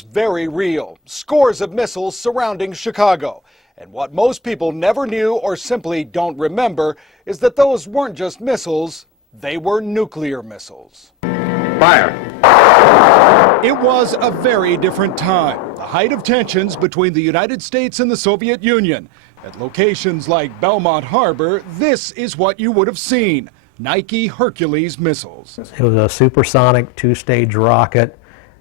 very real. Scores of missiles surrounding Chicago. And what most people never knew or simply don't remember is that those weren't just missiles, they were nuclear missiles. Fire! It was a very different time, the height of tensions between the United States and the Soviet Union. At locations like Belmont Harbor, this is what you would have seen: Nike Hercules missiles. It was a supersonic two-stage rocket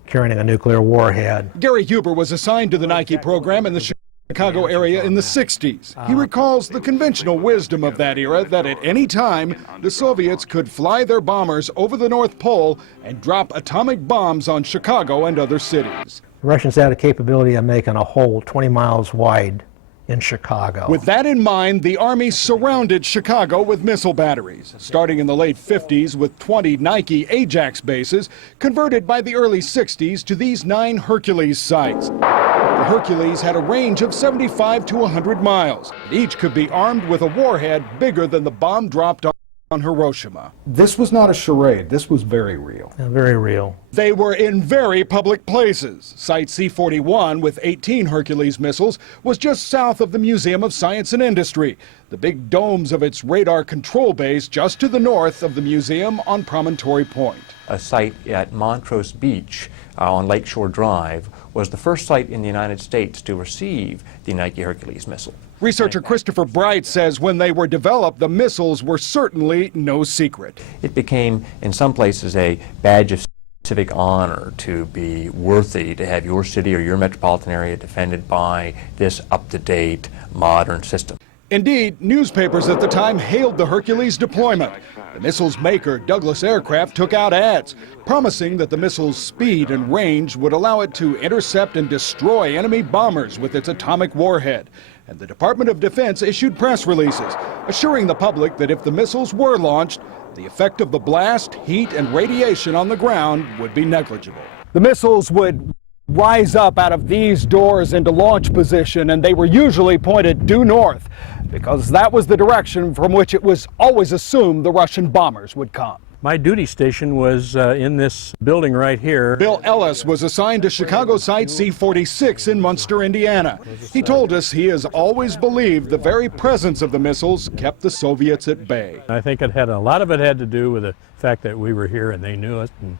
carrying a nuclear warhead. Gary Huber was assigned to the Nike program in the Chicago area in the 60s. He recalls the conventional wisdom of that era, that at any time the Soviets could fly their bombers over the North Pole and drop atomic bombs on Chicago and other cities. The Russians had a capability of making a hole 20 miles wide in Chicago. With that in mind, the Army surrounded Chicago with missile batteries, starting in the late 50s with 20 Nike Ajax bases, converted by the early 60s to these 9 Hercules sites. The Hercules had a range of 75 to 100 miles. Each could be armed with a warhead bigger than the bomb dropped on Hiroshima. This was not a charade. This was very real. Very real. They were in very public places. Site C-41 with 18 Hercules missiles was just south of the Museum of Science and Industry, the big domes of its radar control base just to the north of the museum on Promontory Point. A site at Montrose Beach on Lakeshore Drive was the first site in the United States to receive the Nike Hercules missile. Researcher Christopher Bright says when they were developed, the missiles were certainly no secret. It became, in some places, a badge of civic honor to be worthy to have your city or your metropolitan area defended by this up-to-date, modern system. Indeed, newspapers at the time hailed the Hercules deployment. The missile's maker, Douglas Aircraft, took out ads, promising that the missile's speed and range would allow it to intercept and destroy enemy bombers with its atomic warhead. And the Department of Defense issued press releases, assuring the public that if the missiles were launched, the effect of the blast, heat, and radiation on the ground would be negligible. The missiles would rise up out of these doors into launch position, and they were usually pointed due north, because that was the direction from which it was always assumed the Russian bombers would come. My duty station was in this building right here. Bill Ellis was assigned to Chicago Site C-46 in Munster, Indiana. He told us he has always believed the very presence of the missiles kept the Soviets at bay. I think a lot of it had to do with the fact that we were here and they knew it, and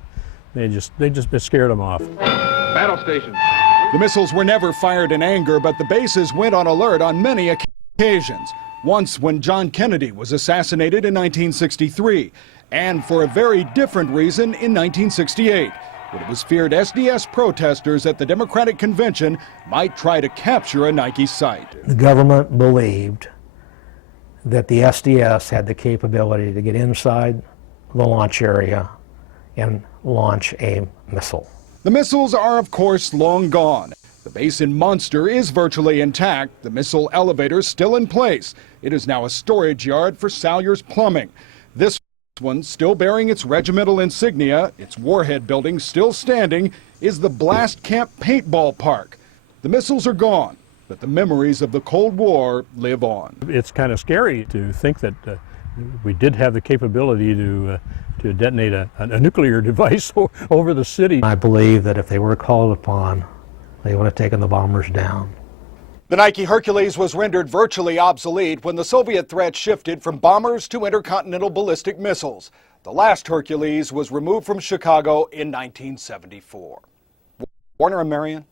they just scared them off. Battle station. The missiles were never fired in anger, but the bases went on alert on many occasions. Once when John Kennedy was assassinated in 1963, and for a very different reason in 1968, when it was feared SDS protesters at the Democratic Convention might try to capture a Nike site. The government believed that the SDS had the capability to get inside the launch area and launch a missile. The missiles are, of course, long gone. The base in Munster is virtually intact, the missile elevator still in place. It is now a storage yard for Salyers Plumbing. This one, still bearing its regimental insignia, its warhead building still standing, is the Blast Camp Paintball Park. The missiles are gone, but the memories of the Cold War live on. It's kind of scary to think that we did have the capability to detonate a nuclear device over the city. I believe that if they were called upon, they would have taken the bombers down. The Nike Hercules was rendered virtually obsolete when the Soviet threat shifted from bombers to intercontinental ballistic missiles. The last Hercules was removed from Chicago in 1974. Warner and Marion.